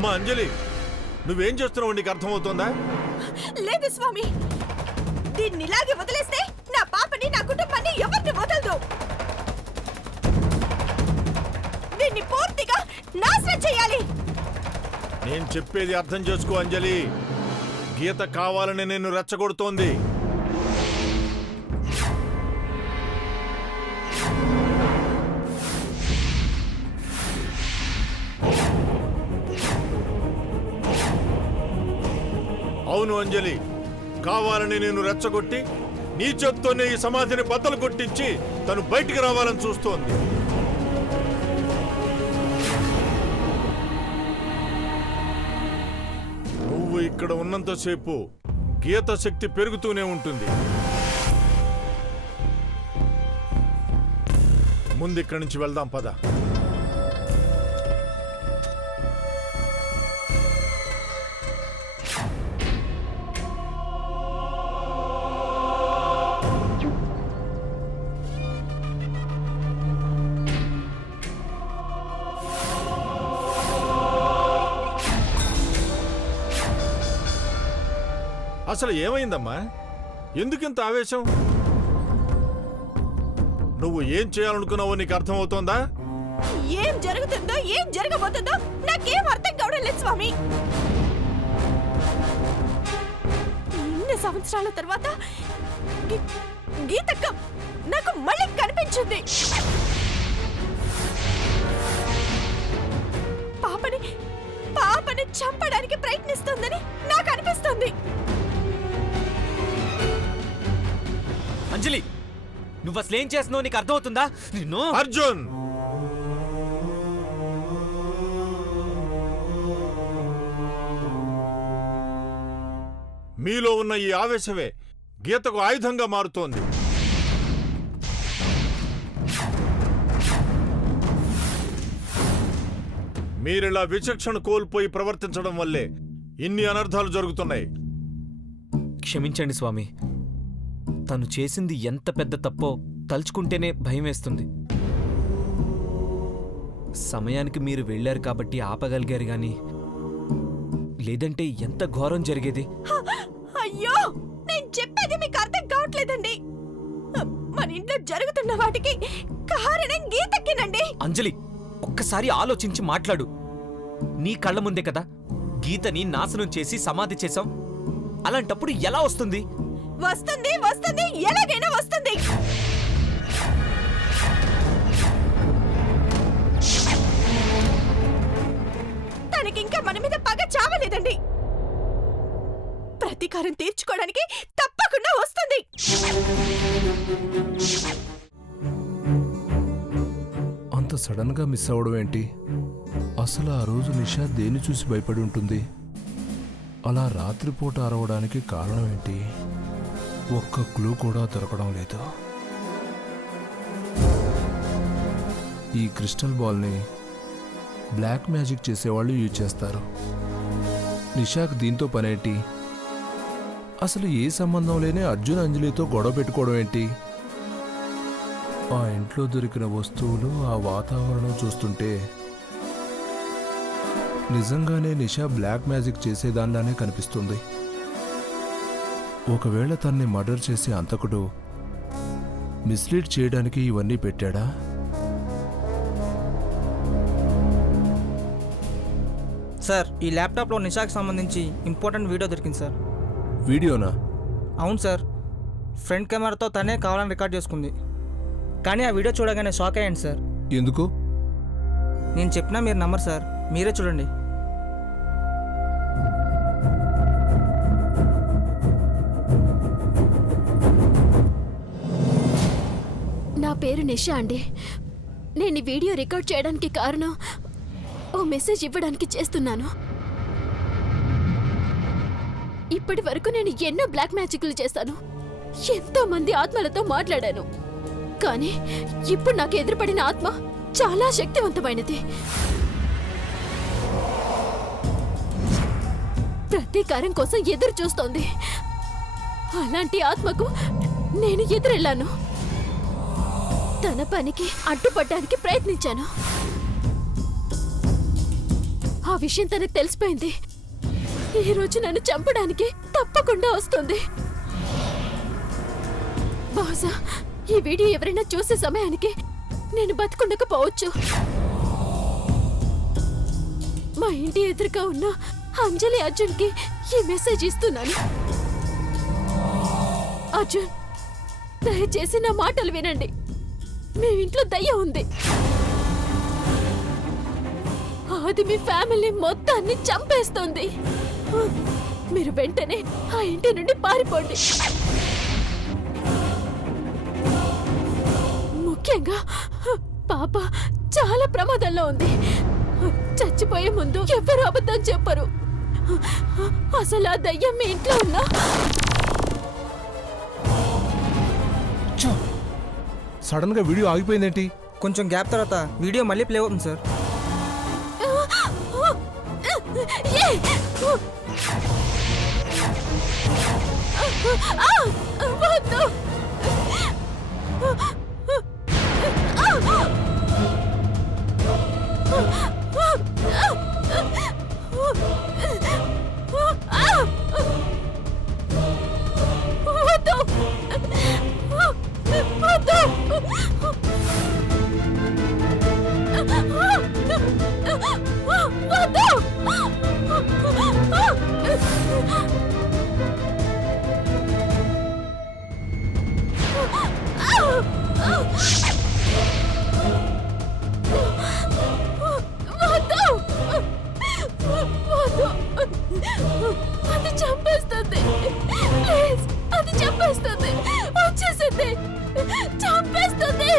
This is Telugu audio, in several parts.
అమ్మా అంజలి, నువ్వేం చేస్తున్నావు నీకు అర్థమవుతోందా? లేదు స్వామి, దీన్ని ఇలాగే వదిలేస్తే నా పాపని నా కుటుంబాన్ని ఎవరిని వదలదు. దీన్ని పూర్తిగా నాశనం చేయాలి. నేను చెప్పేది అర్థం చేసుకో అంజలి. గీత కావాలని నిన్ను రెచ్చగొడుతోంది. అవును అంజలి, కావాలని నేను రెచ్చగొట్టి నీ చేత్తోనే ఈ సమాధిని బద్దలు కొట్టించి తను బయటికి రావాలని చూస్తోంది. నువ్వు ఇక్కడ ఉన్నంతసేపు గీత శక్తి పెరుగుతూనే ఉంటుంది. ముందు ఇక్కడి నుంచి వెళ్దాం పద. అసలు ఏమైందమ్మా? ఎందుకింత ఆవేశం? నువ్వు ఏం చేయాలనుకున్నావో నీకు అర్థమవుతోందా? ఏం జరుగుతుందో ఏం జరగబోతుందో నాకేం అర్థం కావడం లేదు స్వామి. ఇన్ని సంవత్సరాల తర్వాత గీతక్క నాకు మళ్ళీ కనిపించింది. పాపని చంపడానికి ప్రయత్నిస్తుందని నాకు అనిపిస్తుంది. అంజలి, నువ్వు అసలేం చేస్తున్నావు నీకు అర్థమవుతుందా? నిన్ను అర్జున్, మీలో ఉన్న ఈ ఆవేశమే గీతకు ఆయుధంగా మారుతోంది. మీరిలా విచక్షణ కోల్పోయి ప్రవర్తించడం వల్లే ఇన్ని అనర్థాలు జరుగుతున్నాయి. క్షమించండి స్వామి, తను చేసింది ఎంత పెద్ద తప్పో తలుచుకుంటేనే భయం వేస్తుంది. సమయానికి మీరు వెళ్ళారు కాబట్టి ఆపగలిగారు గాని లేదంటే ఎంత ఘోరం జరిగేది. అయ్యో, నేను చెప్పేది మీకు అర్థం కావట్లేదండి. మన ఇంట్లో జరుగుతున్న వాటికి కారణం గీతకేనండి. అంజలి, ఒక్కసారి ఆలోచించి మాట్లాడు. నీ కళ్ళ ముందే కదా గీతని నాశనం చేసి సమాధి చేశాం. అలాంటప్పుడు ఎలా వస్తుంది? వస్తుంది వస్తుంది, ఎలాగైనా వస్తుంది. తనకింకా మన మీద పగ చావలేదండి. ప్రతీకారం తీర్చుకోవడానికి తప్పకుండా వస్తుంది. అంత సడన్ గా మిస్ అవడం ఏంటి? అసలు ఆ రోజు నిషా దేన్ని చూసి భయపడి ఉంటుంది? అలా రాత్రిపూట అరవడానికి కారణం ఏంటి? ఒక్క క్లూ కూడా దొరకడం లేదు. ఈ క్రిస్టల్ బాల్ని బ్లాక్ మ్యాజిక్ చేసేవాళ్ళు యూజ్ చేస్తారు. నిషాక్ దీంతో పనేంటి? అసలు ఏ సంబంధం లేని అర్జున్ అంజలితో గొడవ పెట్టుకోవడం ఏంటి? ఆ ఇంట్లో దొరికిన వస్తువులు, ఆ వాతావరణం చూస్తుంటే నిజంగానే నిషా బ్లాక్ మ్యాజిక్ చేసేదానిలానే కనిపిస్తుంది. ఒకవేళ తన్ని మర్డర్ చేసే అంతకుడు మిస్లీడ్ చేయడానికి ఇవన్నీ పెట్టాడా? సార్, ఈ ల్యాప్టాప్లో నిషాకి సంబంధించి ఇంపార్టెంట్ వీడియో దొరికింది సార్. వీడియోనా? అవును సార్, ఫ్రంట్ కెమెరాతో తనే కావాలని రికార్డ్ చేసుకుంది. కానీ ఆ వీడియో చూడగానే షాక్ అయ్యాను సార్. ఎందుకు? నేను చెప్పినా మీరు నమ్మరు సార్, మీరే చూడండి. నా పేరు నిషా అండి. నేను ఈ వీడియో రికార్డ్ చేయడానికి కారణం ఓ మెసేజ్ ఇవ్వడానికి చేస్తున్నాను. ఇప్పటి వరకు నేను ఎన్నో బ్లాక్ మ్యాజిక్లు చేశాను, ఎంతో మంది ఆత్మలతో మాట్లాడాను. కానీ ఇప్పుడు నాకు ఎదురుపడిన ఆత్మ చాలా శక్తివంతమైనది. ప్రతీకారం కోసం ఎదురు చూస్తోంది. అలాంటి ఆత్మకు నేను ఎదురెళ్ళాను. తన పనికి అడ్డుపడడానికి ప్రయత్నించాను. ఆ విషయం తనకు తెలిసిపోయింది. ఈ రోజు నన్ను చంపడానికి తప్పకుండా వస్తుంది. బహుశా ఈ వీడియో ఎవరైనా చూసే సమయానికి నేను బతుకుండకపోవచ్చు. మా ఇంటి ఎదురుగా ఉన్న అంజలి అర్జున్కి ఈ మెసేజ్ ఇస్తున్నాను. అర్జున్, దయచేసి నా మాటలు వినండి. మీ ఇంట్లో దయ్యం ఉంది. అది మీ ఫ్యామిలీ మొత్తాన్ని చంపేస్తుంది. మీరు వెంటనే ఆ ఇంటి నుండి పారిపోండి. ముఖ్యంగా పాప చాలా ప్రమాదంలో ఉంది. చచ్చిపోయే ముందు ఎవరు అబద్ధం చెప్పరు. అసలు ఆ దయ్యం మీ ఇంట్లో ఉన్నా సడన్ గా వీడియో ఆగిపోయిందేంటి? కొంచెం గ్యాప్ తర్వాత వీడియో మళ్ళీ ప్లే అవుతుంది సార్. వద్దు. అది చంపేస్తుంది. ప్లీజ్, అది చంపేస్తుంది. వచ్చేసింది, చంపేస్తుంది.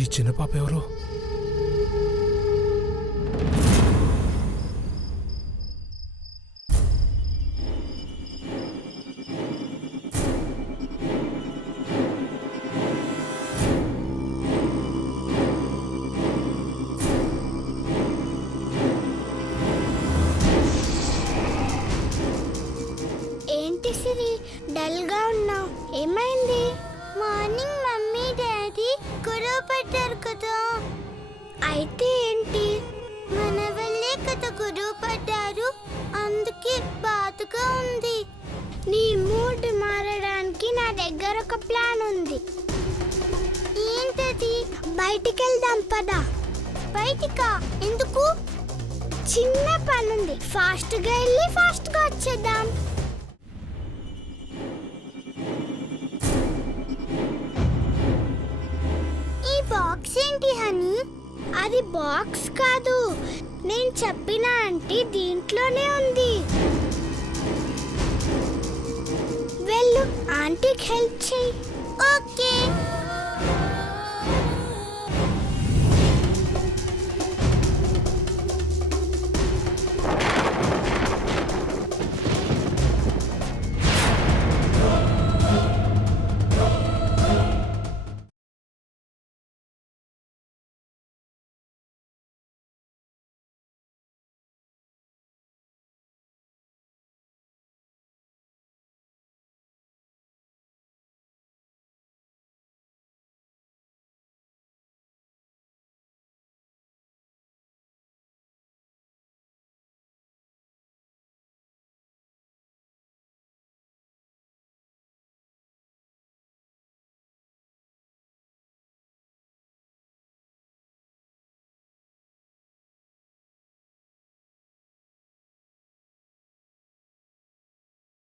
ఈ చిన్న పాప ఎవరు? ఏంటి సిరి, డల్ గా ఉన్నావు? ఏమైంది? మార్నింగ్ మమ్మీ డాడీ గొడవ పడ్డారు కదా. అయితే ఏంటి? మన వల్లే కదా గొడవ పడ్డారు, అందుకే బాధగా ఉంది. నీ మూడ్ మారడానికి నా దగ్గర ఒక ప్లాన్ ఉంది. ఏంటది? బయటికి వెళ్దాం పదా. బయటికా? ఎందుకు? చిన్న పనుంది, ఫాస్ట్గా వెళ్ళి ఫాస్ట్గా వచ్చేద్దాం. బాక్స్ ఏంటి హనీ? అది బాక్స్ కాదు, నేను చెప్పిన ఆంటీ దీంట్లోనే ఉంది. వెళ్ళు, ఆంటీకి హెల్ప్ చేయి. ఓకే.